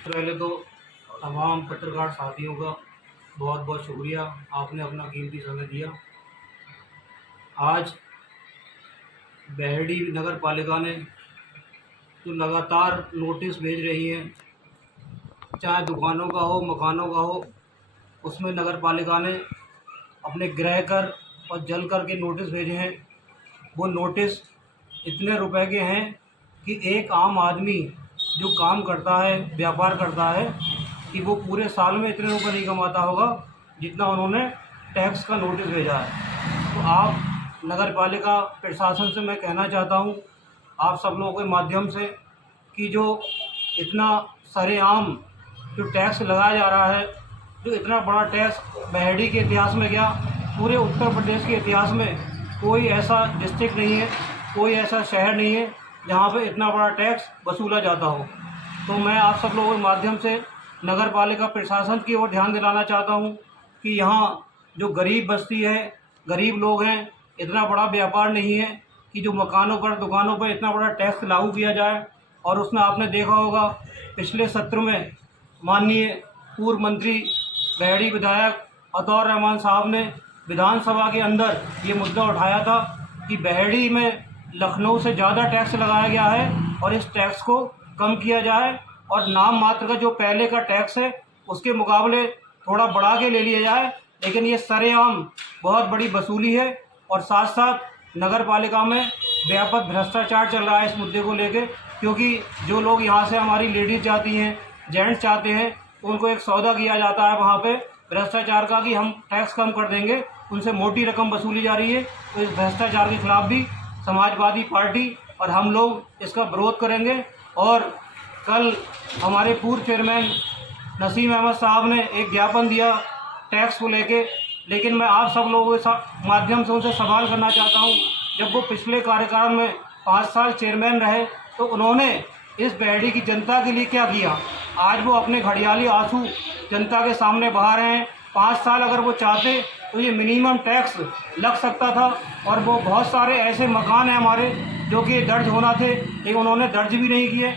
पहले तो तमाम पत्रकार साथियों का बहुत बहुत शुक्रिया, आपने अपना कीमती समय दिया। आज बहेड़ी नगर पालिका ने जो लगातार नोटिस भेज रही है, चाहे दुकानों का हो मकानों का हो, उसमें नगर पालिका ने अपने ग्रह कर और जल कर के नोटिस भेजे हैं। वो नोटिस इतने रुपए के हैं कि एक आम आदमी जो काम करता है, व्यापार करता है, कि वो पूरे साल में इतने रुपए नहीं कमाता होगा जितना उन्होंने टैक्स का नोटिस भेजा है। तो आप नगर पालिका प्रशासन से मैं कहना चाहता हूँ, आप सब लोगों के माध्यम से, कि जो इतना सरेआम जो टैक्स लगाया जा रहा है, जो इतना बड़ा टैक्स बहेड़ी के इतिहास में, क्या पूरे उत्तर प्रदेश के इतिहास में कोई ऐसा डिस्ट्रिक्ट नहीं है, कोई ऐसा शहर नहीं है जहाँ पे इतना बड़ा टैक्स वसूला जाता हो। तो मैं आप सब लोगों के माध्यम से नगर पालिका प्रशासन की ओर ध्यान दिलाना चाहता हूँ कि यहाँ जो गरीब बस्ती है, गरीब लोग हैं, इतना बड़ा व्यापार नहीं है कि जो मकानों पर, दुकानों पर इतना बड़ा टैक्स लागू किया जाए। और उसमें आपने देखा होगा पिछले सत्र में माननीय पूर्व मंत्री बहेड़ी विधायक अतौर रहमान साहब ने विधानसभा के अंदर ये मुद्दा उठाया था कि बहेड़ी में लखनऊ से ज़्यादा टैक्स लगाया गया है और इस टैक्स को कम किया जाए और नाम मात्र का जो पहले का टैक्स है उसके मुकाबले थोड़ा बढ़ा के ले लिया जाए। लेकिन ये सरेआम बहुत बड़ी वसूली है और साथ साथ नगर पालिका में व्यापक भ्रष्टाचार चल रहा है इस मुद्दे को लेके, क्योंकि जो लोग यहाँ से हमारी लेडीज़ जाती हैं, जेंट्स चाहते हैं, उनको एक सौदा किया जाता है वहाँ पे भ्रष्टाचार का कि हम टैक्स कम कर देंगे, उनसे मोटी रकम वसूली जा रही है। तो इस भ्रष्टाचार के खिलाफ भी समाजवादी पार्टी और हम लोग इसका विरोध करेंगे। और कल हमारे पूर्व चेयरमैन नसीम अहमद साहब ने एक ज्ञापन दिया टैक्स को लेके, लेकिन मैं आप सब लोगों के माध्यम से उनसे सवाल करना चाहता हूं, जब वो पिछले कार्यकाल में 5 साल चेयरमैन रहे तो उन्होंने इस बहेड़ी की जनता के लिए क्या किया? आज वो अपने घड़ियाली आंसू जनता के सामने बहा रहे हैं। 5 साल अगर वो चाहते तो ये मिनिमम टैक्स लग सकता था और वो बहुत सारे ऐसे मकान हैं हमारे जो कि दर्ज होना थे, लेकिन उन्होंने दर्ज भी नहीं किए।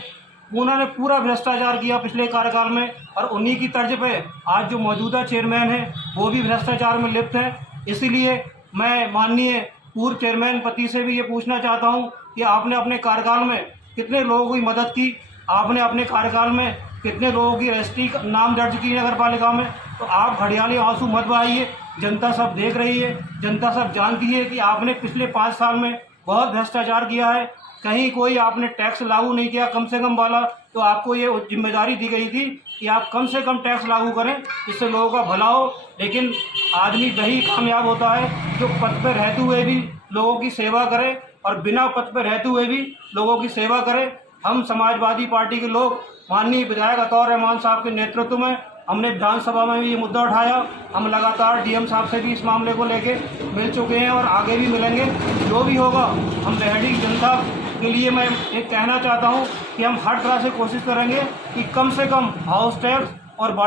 उन्होंने पूरा भ्रष्टाचार किया पिछले कार्यकाल में और उन्हीं की तर्ज पे आज जो मौजूदा चेयरमैन है वो भी भ्रष्टाचार में लिप्त है। इसीलिए मैं माननीय पूर्व चेयरमैन पति से भी ये पूछना चाहता हूँ कि आपने अपने कार्यकाल में कितने लोगों की मदद की, आपने अपने कार्यकाल में कितने लोगों की रजिस्ट्री नाम दर्ज की नगर पालिका में। तो आप घड़ियाली आंसू मत बहाइए, जनता सब देख रही है, जनता सब जानती है कि आपने पिछले 5 साल में बहुत भ्रष्टाचार किया है। कहीं कोई आपने टैक्स लागू नहीं किया कम से कम वाला, तो आपको ये जिम्मेदारी दी गई थी कि आप कम से कम टैक्स लागू करें जिससे लोगों का भला हो। लेकिन आदमी वही कामयाब होता है जो पद पर रहते हुए भी लोगों की सेवा करे और बिना पद पर रहते हुए भी लोगों की सेवा करे। हम समाजवादी पार्टी के लोग माननीय विधायक अतौर रहमान साहब के नेतृत्व में हमने विधानसभा में भी ये मुद्दा उठाया। हम लगातार डीएम साहब से भी इस मामले को लेके मिल चुके हैं और आगे भी मिलेंगे। जो भी होगा, हम बहेड़ी की जनता के लिए मैं एक कहना चाहता हूँ कि हम हर तरह से कोशिश करेंगे कि कम से कम हाउस टैक्स और